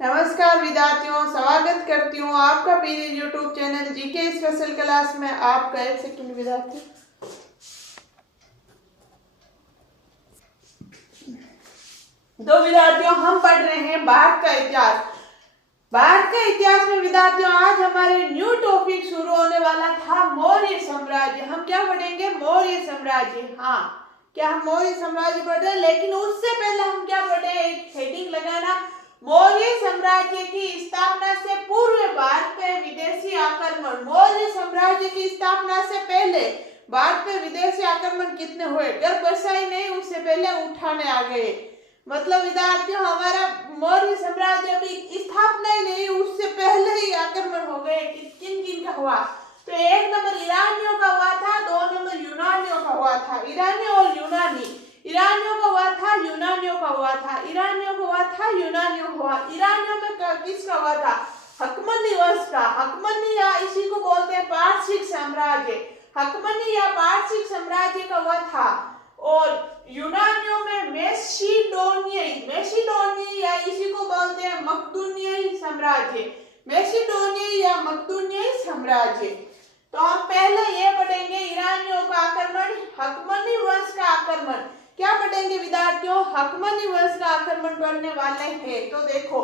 नमस्कार विद्यार्थियों, स्वागत करती हूँ आपका मेरे YouTube channel GK special class में। आपका एक सेकंड विद्यार्थी। तो विद्यार्थियों, हम पढ़ रहे हैं भारत का इतिहास। भारत का इतिहास में विद्यार्थियों आज हमारे न्यू टॉपिक शुरू होने वाला था मौर्य साम्राज्य। हम क्या पढ़ेंगे? मौर्य साम्राज्य। हाँ, क्या हम मौर्य साम्राज्य पढ़ रहे हैं? लेकिन उससे पहले हम क्या पढ़े? एक हेडिंग लगाना, मौर्य साम्राज्य की स्थापना से पूर्व भारत पे विदेशी आक्रमण। मौर्य साम्राज्य की स्थापना से पहले भारत पे विदेशी आक्रमण कितने हुए? जब बरसाई नहीं, उससे पहले उठाने आ गए। मतलब विद्यार्थियों, हमारा मौर्य साम्राज्य अभी स्थापना ही नहीं, उससे पहले ही आक्रमण हो गए। किन किन का हुआ? तो एक नंबर ईरानियों का हुआ था, 2 नंबर यूनानियों का हुआ था। ईरानी और यूनानी, ईरानियों का हुआ था, यूनानियों का हुआ था, ईरानियों का हुआ था, यूनानियों का हुआ। ईरानियों में किसका हुआ था? हकमनी वंश का। हकमनी या इसी को बोलते हैं पारसिक साम्राज्य। हकमनी या पारसिक साम्राज्य का हुआ था। और यूनानियों में मेसिडोनियाई, मेसिडोनियाई या इसी को बोलते हैं मकदूनियाई साम्राज्य। मेसिडोनियाई या मकदूनियाई साम्राज्य। तो हम पहले ये पढ़ेंगे ईरानियों का आक्रमण, हकमनी वंश का आक्रमण। क्या पढ़ेंगे विद्यार्थियों? हकमनी वंश का आक्रमण पढ़ने वाले हैं। तो देखो,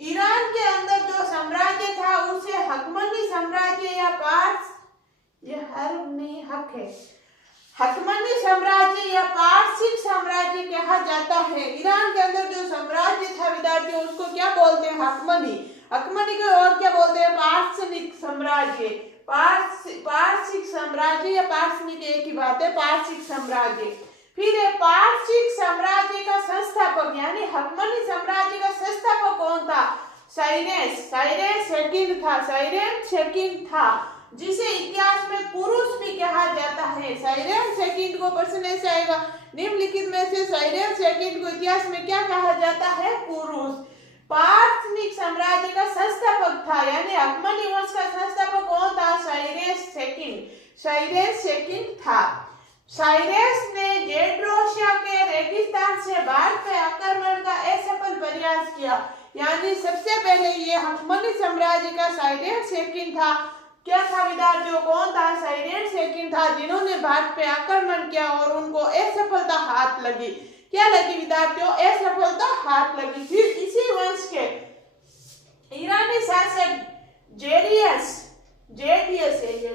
ईरान के अंदर जो साम्राज्य था उसे हकमनी साम्राज्य या पारस, ये हर नहीं हक है, हकमनी साम्राज्य या पारसिक साम्राज्य कहा जाता है। ईरान के अंदर जो साम्राज्य था विद्यार्थियों, उसको क्या बोलते हैं? हकमनी। हकमनी को और क्या बोलते हैं? पारसिक साम्राज्य। पारसिक साम्राज्य या पारसिक एक ही बात है, पारसिक साम्राज्य। फिर पारसिक साम्राज्य का संस्थापक यानी हकमनी साम्राज्य का संस्थापक कौन था? साइरेस। साइरेस सेकंड था। साइरेस सेकंड था, जिसे इतिहास में पुरुष भी कहा जाता है। साइरेस सेकंड को प्रश्न ऐसे आएगा, निम्नलिखित में से साइरेस सेकंड को इतिहास में क्या कहा जाता है? पुरुष। पारसिक साम्राज्य का संस्थापक था यानी हकमनी वंश का संस्थापक कौन था? साइरेस सेकंड। साइरेस सेकंड था। साइरेस ने जेड्रोसिया के रेगिस्तान से भारत पे आक्रमण का असफल प्रयास किया। यानी सबसे पहले ये हकमनी साम्राज्य का साइरेस सेकंड था। क्या था विद्यार्थियों? कौन था? साइरेस सेकंड था, जिन्होंने भारत पे आक्रमण किया और उनको असफलता हाथ लगी। क्या लगी विद्यार्थियों? असफलता हाथ लगी। फिर इसी वंश के ईरानी शासक जेडियस, जेडियस है ये,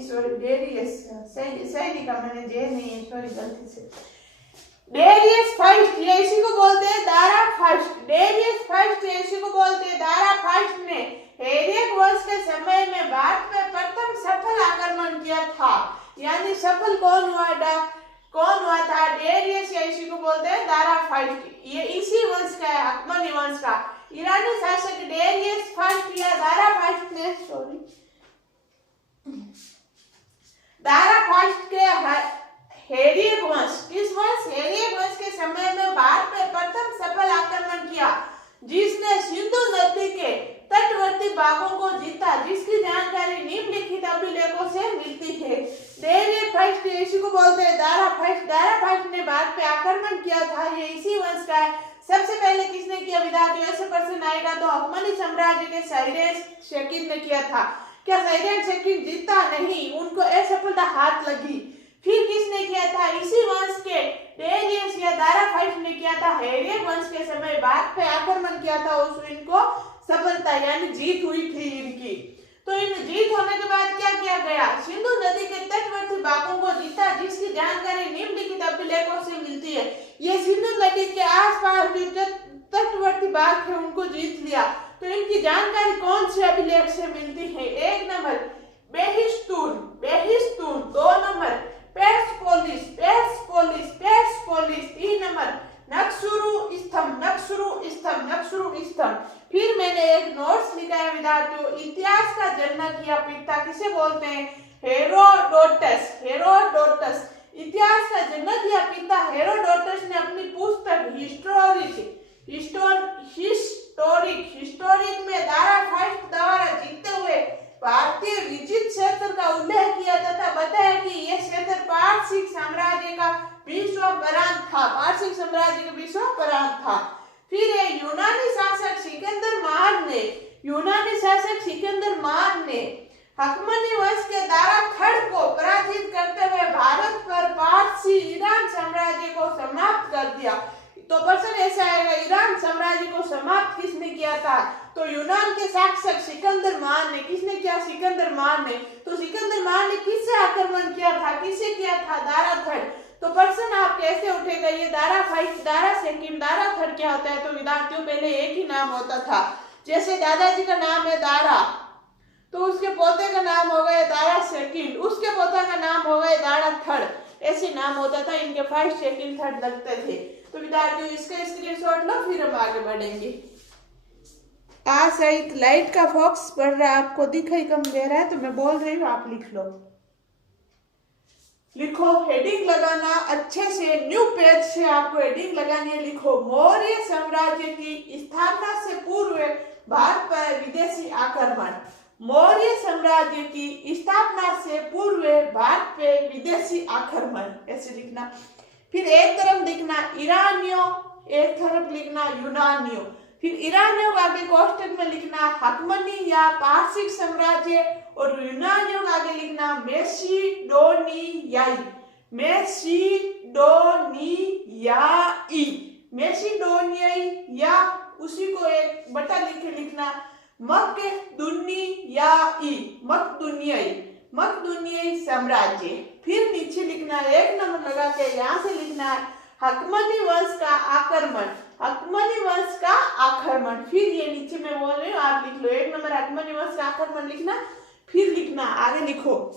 सॉरी डेरियस, सही लिखा मैंने, जे नहीं है, सॉरी गलती से। डेरियस फर्स्ट, ये इसी को बोलते हैं दारा फर्स्ट। डेरियस फर्स्ट इसी को बोलते हैं दारा फर्स्ट ने हेरियक वंश के समय में भारत में प्रथम सफल आक्रमण किया था। यानी सफल कौन हुआ था? डेरियस या इसी को बोलते हैं दारा फर्स्ट। ये इसी वंश का है, हकमनी वंश का। ईरानी शासक डेरियस फर्स्ट या दारा फर्स्ट ने, सॉरी, दारा फर्स्ट के हेरियक वंश, किस वंश? हेरियक वंश के समय में भारत पे प्रथम सफल आक्रमण किया, जिसने सिंधु नदी के तटवर्ती भागों को जीता, जिसकी जानकारी निम्नलिखित अभिलेखों से मिलती है। डेरियस फर्स्ट इसी को बोलते हैं दारा फर्स्ट। दारा फर्स्ट ने भारत पे आक्रमण किया था, ये इसी वंश का है। सबसे पहले किसने किया विद्यार्थियों? ऐसे प्रश्न आएगा तो हकमनी साम्राज्य के साइरेस सेकंड ने किया था। क्या साइरेस सेकंड जीता? नहीं, उनको असफलता हाथ लगी। फिर किसने किया था? इसी वंश के डेरियस या दारा फर्स्ट ने किया था। हेरियक वंश के समय भारत पे आक्रमण किया था, उसमें इनको सफलता यानी जीत हुई थी इनकी। तो इन जीत होने के बाद क्या किया गया? सिंधु नदी के तटवर्ती भागों को जीता, जिसकी जानकारी निम्नलिखित अभिलेखों से मिलती है। ये सिंधु नदी के आसपास जो तटवर्ती भाग है उनको जीत लिया। तो इनकी जानकारी कौन से अभिलेख से मिलती है? एक नंबर बेहिस्तून, बेहिस्तून। 2 नंबर पेर्सपोलिस, पेर्सपोलिस, पेर्सपोलिस। 3 नंबर नक्सुरु स्तंभ, नक्सुरु स्तंभ, नक्सुरु स्तंभ। फिर मैंने एक नोट्स लिखा है विद्यार्थियों, इतिहास का जनक या पिता किसे बोलते हैं? Herodotus, Herodotus. इतिहास का जनक या पिता हेरोडोटस ने अपनी पुस्तक हिस्टोरिक में दारा फर्स्ट द्वारा जीते हुए भारतीय विजित क्षेत्र का उल्लेख किया तथा बताया कि यह क्षेत्र पारसिक साम्राज्य का बीसवां प्रांत था, पारसिक साम्राज्य का 20वां प्रांत था। फिर यूनानी शासक सिकंदर महान ने हकमनी वंश के दारा खड़ को पराजित करते हुए भारत पर पारसी ईरान साम्राज्य को समाप्त कर दिया। तो प्रश्न ऐसा आएगा, ईरान साम्राज्य को समाप्त किसने किया था? तो यूनान के शासक सिकंदर महान ने। किसने किया? सिकंदर महान ने। तो सिकंदर महान ने किससे आक्रमण किया था? किसे किया था? दारा खड़। तो प्रश्न आप कैसे उठेगा? ये Dara fight, Dara second, Dara third क्या होता है? तो विद्यार्थियों पहले एक ही नाम होता था। जैसे दादाजी का नाम है दारा, तो उसके पोते का नाम हो गया दारा सेकंड, उसके पोता का नाम हो गया दारा थर्ड। ऐसे नाम होता था, इनके फर्स्ट सेकंड थर्ड लगते थे। तो विद्यार्थियों इसका स्क्रीनशॉट लो, फिर हम आगे बढ़ेंगे। सहित लाइट का फॉक्स बढ़ रहा है, आपको दिखाई कम दे रहा है, तो मैं बोल रही हूँ, आप लिख लो। लिखो, हेडिंग लगाना अच्छे से, न्यू पेज से आपको हेडिंग लगानी है। लिखो, मौर्य साम्राज्य की स्थापना से पूर्व भारत पर विदेशी आक्रमण। मौर्य साम्राज्य की स्थापना से पूर्व भारत पे विदेशी आक्रमण, ऐसे लिखना। फिर एक तरफ लिखना ईरानियों, एक तरफ लिखना यूनानियों। फिर ईरानियों का आगे कोष्टक में लिखना हकमनी या पारसिक साम्राज्य, और यूनानियों का आगे लिखना मेसिडोनियाई, मेसिडोनियाई, या उसी को एक बटा लिख के लिखना मकदूनियाई साम्राज्य। फिर नीचे लिखना, एक नंबर लगा के यहाँ से लिखना है हकमनी वंश का आक्रमण, हकमनी वंश का आक्रमण। फिर ये नीचे मैं बोल रही हूँ, आप लिख लो, एक नंबर हकमनी वंश का आक्रमण लिखना। फिर लिखना, आगे लिखो,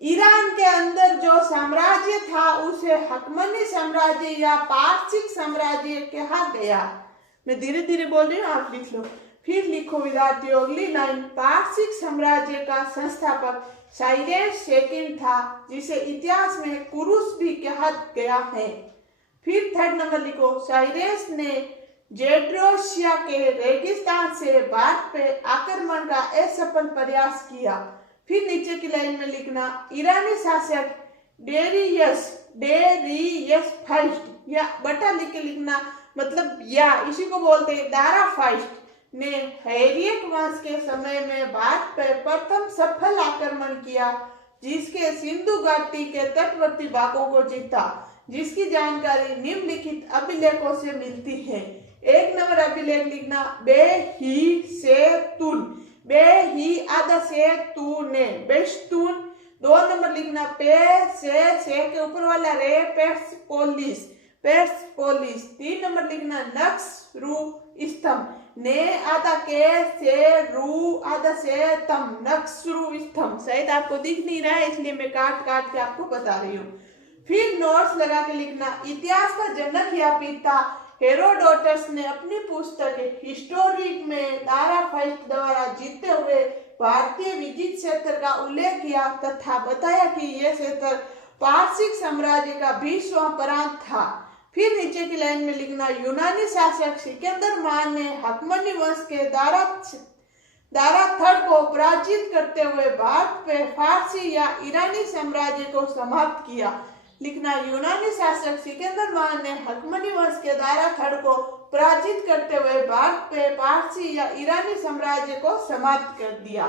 ईरान के अंदर जो साम्राज्य था उसे हकमनी साम्राज्य या पारसिक साम्राज्य कहा गया। मैं धीरे धीरे बोल रही हूँ, आप लिख लो। फिर लिखो विद्यार्थियों, अगली लाइन, पारसिक साम्राज्य का संस्थापक साइरेस सेकंड था, जिसे इतिहास में कुरुस भी कहा गया है। फिर थर्ड नंबर लिखो, साइरेस ने जेड्रोसिया के रेगिस्तान से भारत पे आक्रमण का असफल प्रयास किया। फिर नीचे की लाइन में लिखना, ईरानी शासक डेरियस फर्स्ट, या बटा लिख के लिखना, मतलब या इसी को बोलते हैं दारा फर्स्ट, ने हैरियक वंश के समय में भारत पर प्रथम सफल आक्रमण किया, जिसके सिंधु घाटी के तटवर्ती भागों को जीता, जिसकी जानकारी निम्नलिखित अभिलेखों से मिलती है। एक नंबर अभिलेख लिखना बेस्तून। दो नंबर लिखना पे से के ऊपर वाला रे पेर्सपोलिस। तीन नंबर लिखना नक्सरू स्तंभ, ने आधा के से रू आधा से तम, नक्सरू स्तंभ। शायद आपको दिख नहीं रहा है, इसलिए मैं काट काट के आपको बता रही हूँ। फिर नोट्स लगा के लिखना, इतिहास का जनक या पिता हेरोडोटस ने अपनी पुस्तक हिस्टोरिक में दारा फर्स्ट द्वारा जीते हुए भारतीय विजित क्षेत्र का उल्लेख किया तथा बताया कि यह क्षेत्र पारसिक साम्राज्य का 20वां प्रांत था। फिर नीचे की लाइन में लिखना, यूनानी शासक सिकंदर महान ने हकमनी वंश के दारा थर्ड को पराजित करते हुए भारत पे फारसी या ईरानी साम्राज्य को समाप्त किया। लिखना, यूनानी शासक सिकंदर महान ने हकमनी वंश के दारा थर्ड को पराजित करते हुए भारत पे पारसी या ईरानी साम्राज्य को समाप्त कर दिया।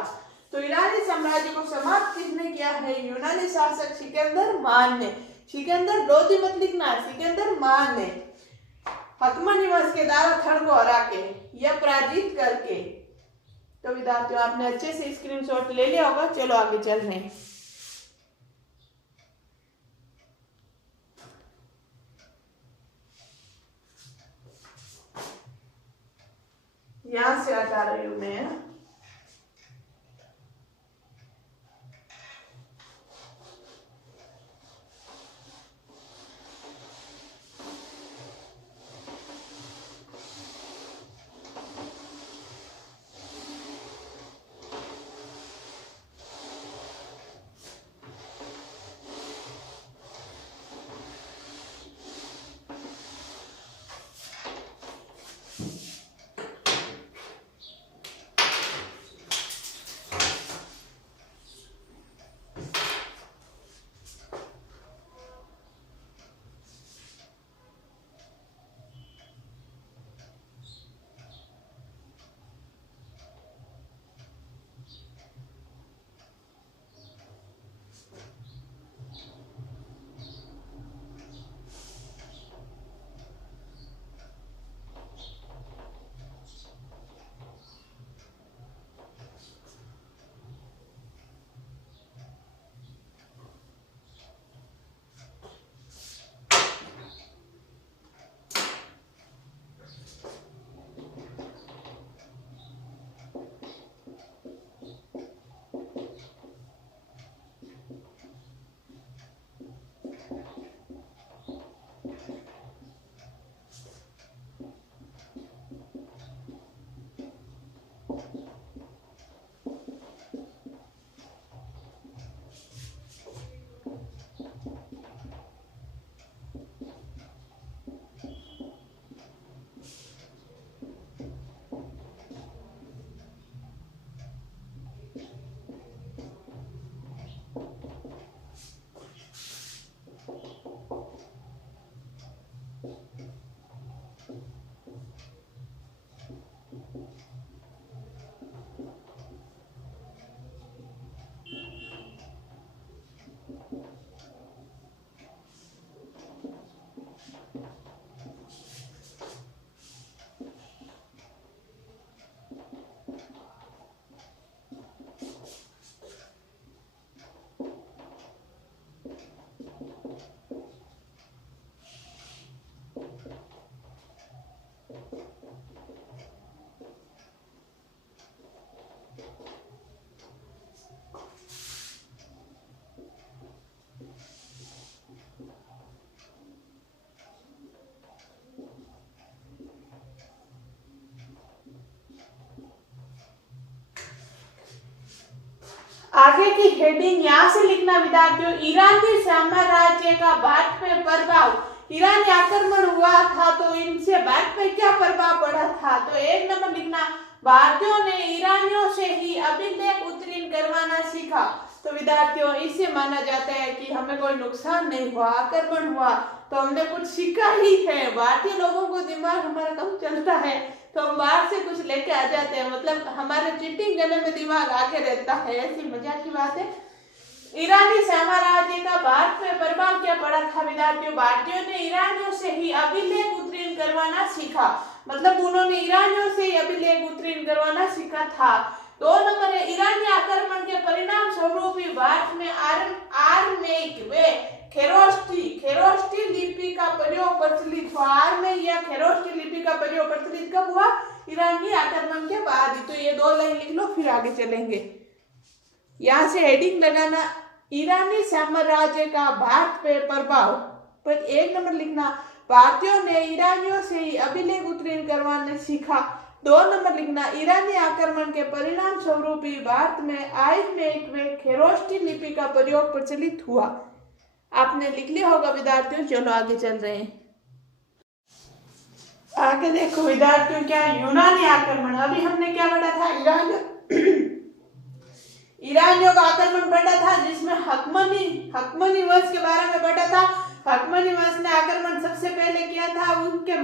तो ईरानी साम्राज्य को समाप्त किसने किया है? यूनानी शासक सिकंदर महान ने। सिकंदर लोधी मत लिखना, सिकंदर महान ने हकमनी वंश के दारा थर्ड को हरा के या पराजित करके। तो विद्यार्थियों, आपने अच्छे से स्क्रीनशॉट ले लिया होगा। चलो आगे चल रहे हैं। यहां से हटा रही हूं मैं। आगे की हेडिंग यहाँ से लिखना विद्यार्थियों, ईरानी साम्राज्य का भारत पे प्रभाव। ईरानी आक्रमण हुआ था तो इनसे भारत पे क्या प्रभाव पड़ा था? तो 1 नंबर लिखना, भारतीयों ने ईरानियों से ही अभिलेख उत्तीर्ण करवाना सीखा। तो विद्यार्थियों इससे माना जाता है कि हमें कोई नुकसान नहीं हुआ, आक्रमण हुआ तो हमने कुछ सीखा ही है। भारतीय लोगों को दिमाग हमारा कम चलता है तो हम बाहर से कुछ लेके आ जाते हैं, मतलब हमारे चीटिंग करने में दिमाग आगे रहता है, ऐसी मजाक की बात है। ईरानी साम्राज्य का भारत पर प्रभाव क्या पड़ा था विद्यार्थियों? भारतीयों ने ईरानियों से ही अभिलेख उत्तीर्ण करवाना सीखा, मतलब उन्होंने ईरानियों से ही अभिलेख उत्तीर्ण करवाना सीखा था। 2 नंबर है, ईरानी आक्रमण के परिणाम स्वरूप ही भारत में आरमेइक व खेरोष्टी लिपि का प्रयोग प्रचलित हुआ। आरमेइक या खेरोष्टी लिपि का प्रयोग प्रचलित कब हुआ? ईरानी आक्रमण के बाद ही। तो ये 2 लाइन लिख लो, फिर आगे चलेंगे। यहाँ से हेडिंग लगाना, ईरानी साम्राज्य का भारत पे प्रभाव। पर 1 नंबर लिखना, भारतीयों ने ईरानियों से ही अभिलेख उत्तीर्ण करवाने सीखा। 2 नंबर लिखना, ईरानी आक्रमण के परिणाम स्वरूप ही भारत में आरमेइक व खेरोष्टी लिपि का प्रयोग प्रचलित हुआ। आपने लिख लिया होगा विद्यार्थियों। चलो आगे चल रहे हैं। आगे देखो विद्यार्थियों, क्या यूनानी आक्रमण। अभी हमने क्या पढ़ा था? ईरानियों का आक्रमण पढ़ा था, जिसमें हकमनी वंश के बारे में पढ़ा था। हकमनी वंश ने आक्रमण सबसे पहले किया था। उनके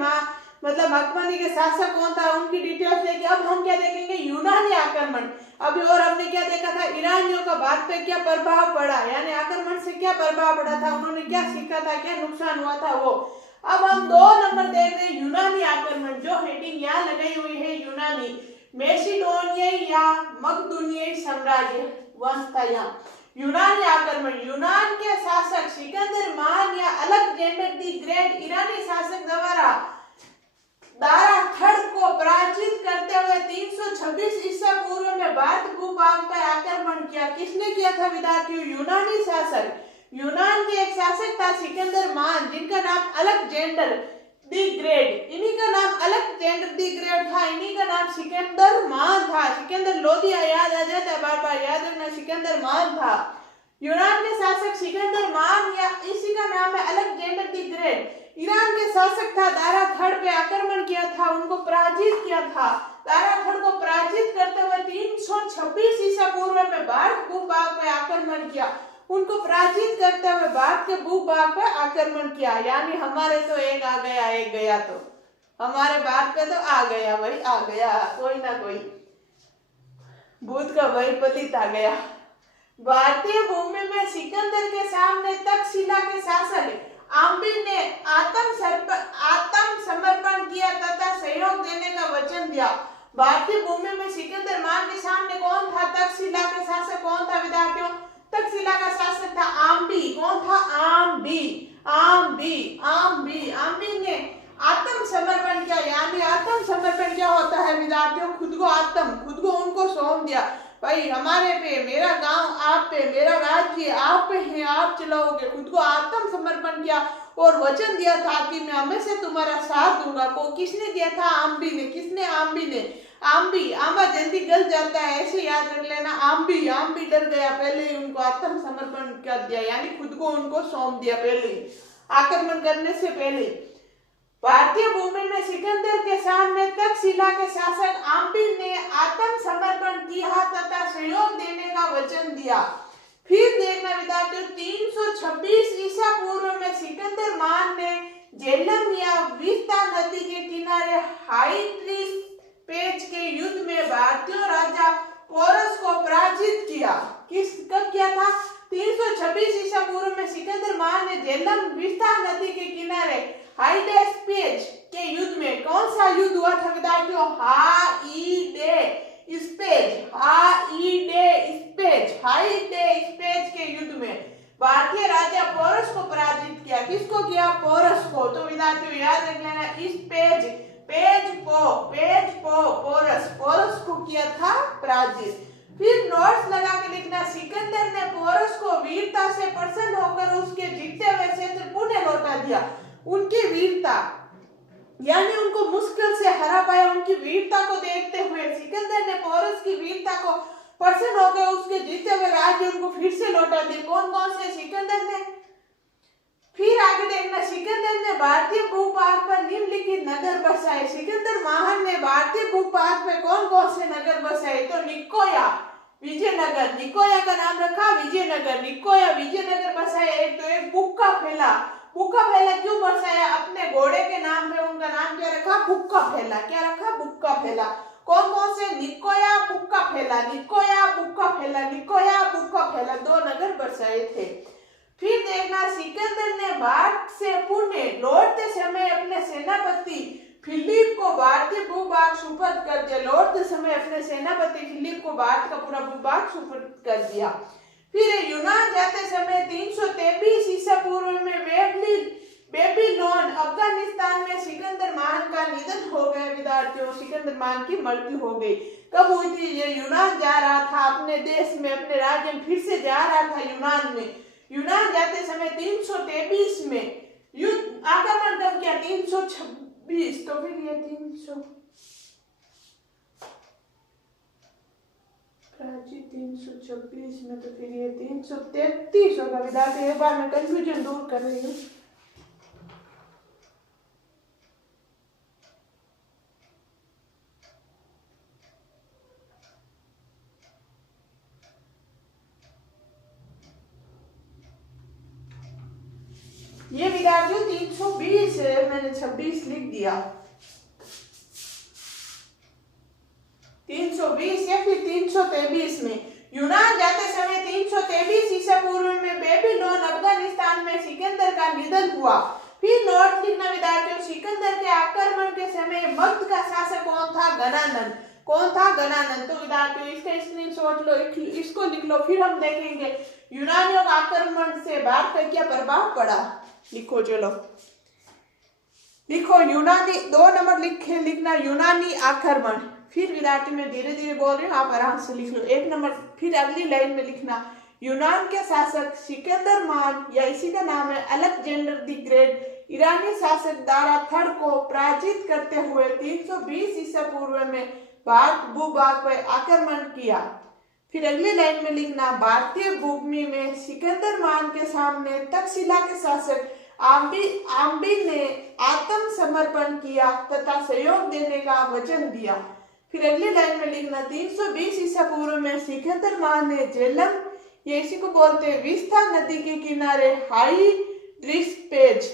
मतलब हकमनी के शासक कौन था, उनकी डिटेल्स देखिए। अब हम क्या देखेंगे? यूनानी आक्रमण। अभी और हमने क्या देखा था? ईरानियों का भारत पे क्या प्रभाव पड़ा, यानी आक्रमण से क्या प्रभाव पड़ा था, उन्होंने क्या सीखा था, क्या नुकसान हुआ था वो। अब हम 2 नंबर देख रहे हैं, यूनानी आक्रमण। जो हेडिंग यहाँ लगाई हुई है, यूनानी मेसिडोनियाई या मकदूनियाई साम्राज्य वंश था यहाँ। यूनानी आक्रमण, यूनान के शासक सिकंदर महान या अलेक्जेंडर द ग्रेट ईरानी शासक द्वारा दारा को पराजित करते हुए 326 ईसा पूर्व में भारत भूभाग पर आक्रमण किया। किसने किया था विद्यार्थियों? यूनानी शासक। यूनान के एक शासक था सिकंदर महान, जिनका नाम अलेक्जेंडर द ग्रेट। इन्हीं का नाम अलेक्जेंडर द ग्रेट था, इन्हीं का नाम सिकंदर महान था। सिकंदर लोदिया याद आ जाता है, बार बार याद रखना, सिकंदर महान था। यूनान के शासक सिकंदर महान या इसी का नाम है अलेक्जेंडर द ग्रेट। ईरान के शासक था, दारा पे आक्रमण किया था, उनको पराजित किया था। दारा को पराजित करते हुए 326 ईसा पूर्व में भारत भूभाग पर आक्रमण किया। उनको पराजित करते हुए भारत के भूभाग पर आक्रमण किया। यानी हमारे तो एक आ गया, एक गया। तो हमारे भारत पे तो आ गया, वही आ गया, कोई ना कोई भूत का वही पतित आ गया। भारतीय भूमि में सिकंदर के सामने तक्षशिला के शासक आम्बी ने आत्म समर्पण किया तथा सहयोग देने का वचन दिया। भारतीय भूमि में सिकंदर महान के सामने कौन था? तक्षशिला के शासक कौन था विद्यार्थियों? तक्षशिला का शासक था आम्बी। कौन था? आम्बी ने आत्म समर्पण किया। यानी आत्म समर्पण क्या होता है विद्यार्थियों? खुद को उनको सौंप दिया। भाई हमारे पे, मेरा गांव आप पे, मेरा राज्य आप पे है, आप चलाओगे। खुद को आत्म समर्पण किया और वचन दिया था कि मैं हमेशा तुम्हारा साथ दूंगा। को किसने दिया था? आम्बी ने। किसने? आम्बी ने। आंबा जल्दी गल जाता है, ऐसे याद रख लेना। आम्बी डर गया, पहले ही उनको आत्म समर्पण कर दिया, यानी खुद को उनको सौंप दिया पहले, आक्रमण करने से पहले। भारतीय भूमि में सिकंदर के सामने तक्षशिला के शासक आम्बी ने आत्म समर्पण किया तथा सहयोग देने का वचन दिया। फिर देखना विद्यार्थियों, 326 ईसा पूर्व में सिकंदर महान ने झेलम या विस्ता नदी के किनारे हाइड्रिस पेज के युद्ध में भारतीय राजा पोरस को पराजित किया। कब किया था? 326 ईसा पूर्व में सिकंदर महान ने झेलम विस्ता नदी के किनारे हाइडेस पेज के युद्ध में, कौन सा युद्ध हुआ था विद्यार्थियों? हाइडेस के युद्ध में भारतीय राजा पोरस को पराजित किया। किसको किया? पोरस को। तो विद्यार्थियों याद रख लेना, इस पोरस को किया था पराजित। फिर नोट्स लगा के लिखना, सिकंदर ने पोरस को वीरता से प्रसन्न होकर उसके जीते हुए क्षेत्र पुनः लौटा दिया। उनकी वीरता, यानी उनको मुश्किल से हरा पाया, उनकी वीरता को देखते हुए सिकंदर ने पोरस की वीरता को प्रसन्न होकर उसके जीते हुए राज्य उनको फिर से लौटा दिए। कौन कौन से? सिकंदर ने। फिर आगे देखना, सिकंदर ने भारतीय भूभाग पर निम्नलिखित नगर बसाए। सिकंदर महान ने भारतीय भूभाग पर कौन कौन से नगर बसाए? तो निकोया, विजयनगर, निकोया का नाम रखा विजयनगर, निकोया विजयनगर बसाए। एक तो एक बुक्का फैला, बुक्का फैला क्यों बसाया? अपने घोड़े के नाम पे उनका नाम क्या रखा? बुक्का फैला। क्या रखा? बुक्का फैला। कौन कौन से? निकोया, बुक्का फैला, निकोया, बुक्का फैला, निकोया, बुक्का फैला, 2 नगर बसाए थे। फिर देखना, सिकंदर ने भारत से पुणे लौटते समय अपने सेनापति फिलिप को भारतीय भूभाग सुपुर्द कर दिया। लौटते समय अपने सेनापति फिलिप को भारत का पूरा भूभाग सुपुर्द कर दिया। फिर यूनान जाते समय 323 ईसा पूर्व में बेबीलोन अफगानिस्तान में सिकंदर महान का निधन हो गया। विद्यार्थियों, सिकंदर महान की मृत्यु हो गई। कब हुई थी? ये यूनान जा रहा था अपने देश में, अपने राज्य में फिर से जा रहा था यूनान में। यूनान जाते समय 323 में युद्ध आक्रमण कब किया? 326। तो फिर ये 326 में, तो फिर ये 333 होगा। विद्यार्थी एक बार मैं कंफ्यूजन दूर कर रही हूँ। ये विद्यार्थियों 320 है, मैंने 26 लिख दिया। 320 या फिर 323 में यूनान जाते समय 323 ईसा पूर्व में बेबीलोन अफगानिस्तान में सिकंदर का निधन हुआ। फिर नोट लिखना विद्यार्थियों, सिकंदर के आक्रमण के समय मगध का शासक कौन था? गणानंद। कौन था? गणानंद। तो विद्यार्थियों इसका स्क्रीनशॉट लो, इसको लिख लो। फिर हम देखेंगे यूनानियों का आक्रमण से भारत पर क्या प्रभाव पड़ा। लिखो, चलो लिखो, यूनानी 2 नंबर लिखना यूनानी आक्रमण। फिर विद्यार्थी में धीरे धीरे बोल रही हूँ, आप आराम से लिख लो। 1 नंबर। फिर अगली लाइन में लिखना यूनान के शासक सिकंदर महान या इसी का नाम है अलेक्जेंडर द ग्रेट ईरानी शासक दारा थर्ड को पराजित करते हुए 320 ईसा पूर्व में भारत भूभाग पर आक्रमण किया। फिर अगली लाइन में लिखना भारतीय भूमि में सिकंदर महान के सामने तक्षशिला के शासक आम्बी ने आत्मसमर्पण किया तथा सहयोग देने का वचन दिया। फिर अगली लाइन में लिखना 320 ईसा पूर्व में सिकंदर महान ने झेलम, ये इसी को बोलते हैं विस्ता नदी के किनारे हाई ड्रिस्पेज,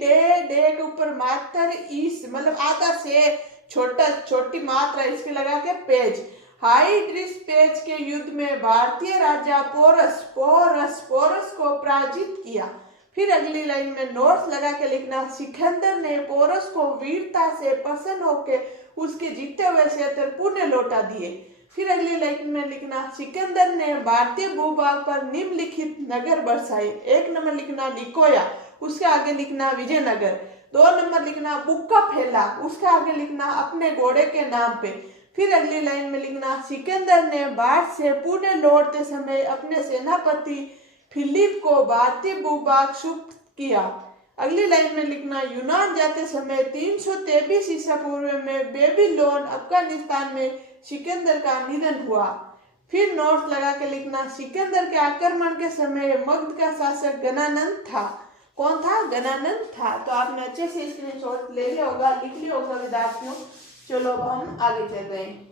डे के ऊपर मात्र ईस मतलब आधा से छोटी मात्रा इसके लगा के पेज, हाई ड्रिस्पेज के युद्ध में भारतीय राजा पोरस को पराजित किया। फिर अगली लाइन में नोट्स लगा के लिखना सिकंदर ने पोरस को वीरता से प्रसन्न होकर उसके जीते हुए क्षेत्र पुणे लौटा दिए। फिर अगली लाइन में लिखना सिकंदर ने भारतीय भूभाग पर निम्नलिखित नगर बसाए। 1 नंबर लिखना निकोया, उसके आगे लिखना विजयनगर। 2 नंबर लिखना बुक्का फैला, उसके आगे लिखना अपने घोड़े के नाम पे। फिर अगली लाइन में लिखना सिकंदर ने भारत से पुणे लौटते समय अपने सेनापति फिलिप को भारतीय भूभाग सुपुर्द किया। अगली लाइन में लिखना यूनान जाते समय 323 ईसा पूर्व में बेबीलोन अफगानिस्तान में सिकंदर का निधन हुआ। फिर नोट्स लगा के लिखना सिकंदर के आक्रमण के समय मगध का शासक गणानंद था। कौन था? गणानंद था। तो आपने अच्छे से स्क्रीनशॉट ले लिया होगा, लिख लिया होगा विद्यार्थियों। चलो अब हम आगे चल रहे हैं।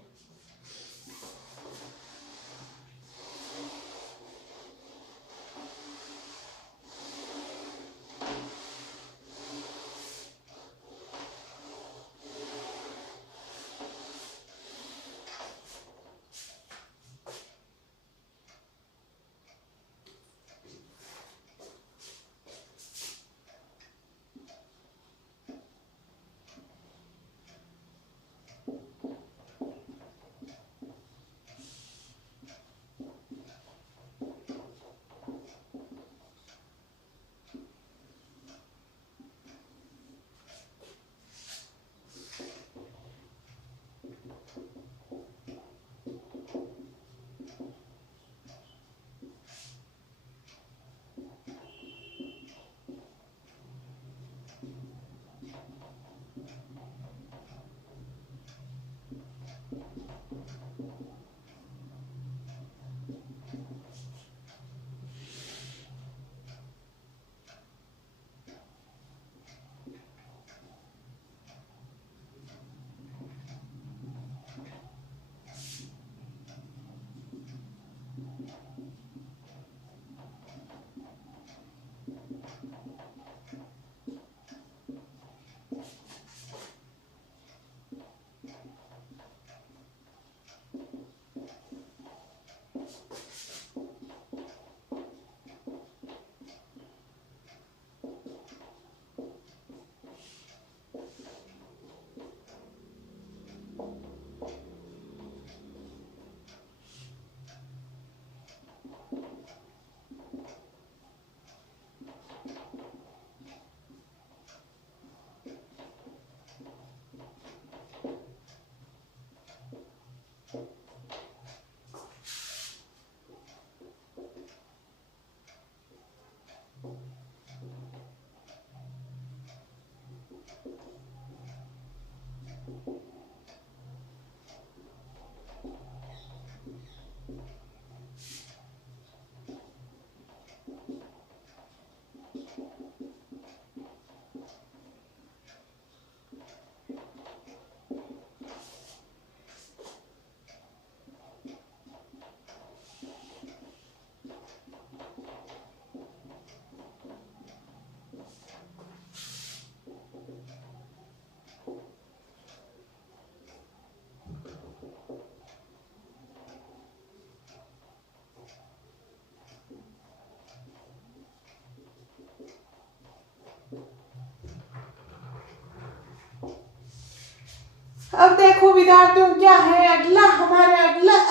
अब देखो विद्यार्थियों क्या है अगला, हमारे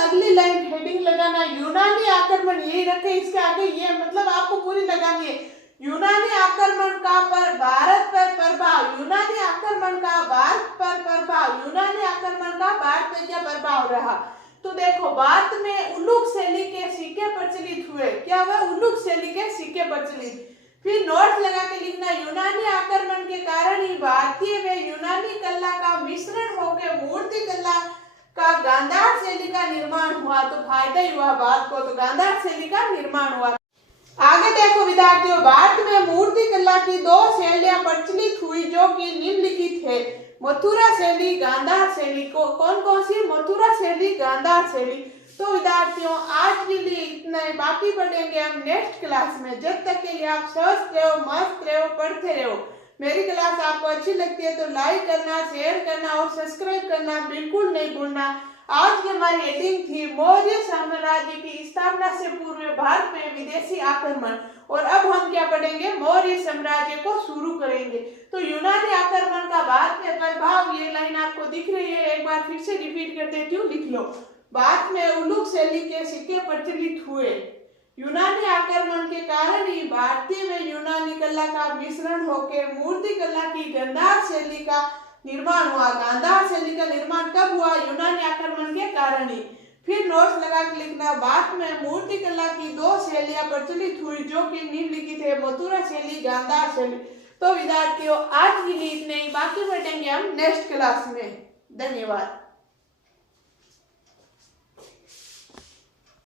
अगली लाइन हेडिंग लगाना यूनानी आक्रमण, यही रखे इसके आगे, ये मतलब आपको पूरी लगानी है। यूनानी आक्रमण का भारत पर प्रभाव, यूनानी आक्रमण का भारत पर प्रभाव, यूनानी आक्रमण का भारत पर क्या प्रभाव रहा। तो देखो भारत में उलूक शैली के सिक्के प्रचलित हुए, क्या हुआ, उलूक शैली के सिक्के प्रचलित। फिर नोट्स लगा के लिखना, यूनानी आक्रमण के कारण ही भारतीय व यूनानी कला का मिश्रण होकर मूर्ति कला का गांधार शैली का निर्माण हुआ। तो फायदा ही हुआ भारत को, तो गांधार शैली का निर्माण हुआ। आगे देखो विद्यार्थियों, भारत में मूर्ति कला की दो शैलियां प्रचलित हुई जो कि निम्नलिखित है, मथुरा शैली, गांधार शैली। को कौन कौन सी, मथुरा शैली, गांधार शैली। तो विद्यार्थियों आज के लिए इतना ही, बाकी पढ़ेंगे हम नेक्स्ट क्लास में। जब तक के लिए आप स्वस्थ रहो, मस्त रहो, पढ़ते रहो। मेरी क्लास आपको अच्छी लगती है तो लाइक करना, शेयर करना और सब्सक्राइब करना बिल्कुल नहीं भूलना। आज की हमारी हेडिंग थी मौर्य साम्राज्य की स्थापना से पूर्व भारत में विदेशी आक्रमण, और अब हम क्या पढ़ेंगे, मौर्य साम्राज्य को शुरू करेंगे। तो यूनानी आक्रमण का भारत में प्रभाव, ये लाइन आपको दिख रही है, एक बार फिर से रिपीट कर देती हूँ, लिख लो। भारत में उलूक शैली के सिक्के प्रचलित हुए, यूनानी आक्रमण के कारण ही भारतीय व यूनानी कला का मिश्रण होकर मूर्ति कला की गांधार शैली का निर्माण हुआ। गांधार शैली का निर्माण कब हुआ, यूनानी आक्रमण के कारण ही। फिर नोट्स लगा के लिखना, भारत में मूर्ति कला की दो शैलियां प्रचलित हुई जो कि निम्नलिखित है, मथुरा शैली, गांधार शैली। तो विद्यार्थियों आज के लिए इतने ही, बाकी बैठेंगे हम नेक्स्ट क्लास में। धन्यवाद।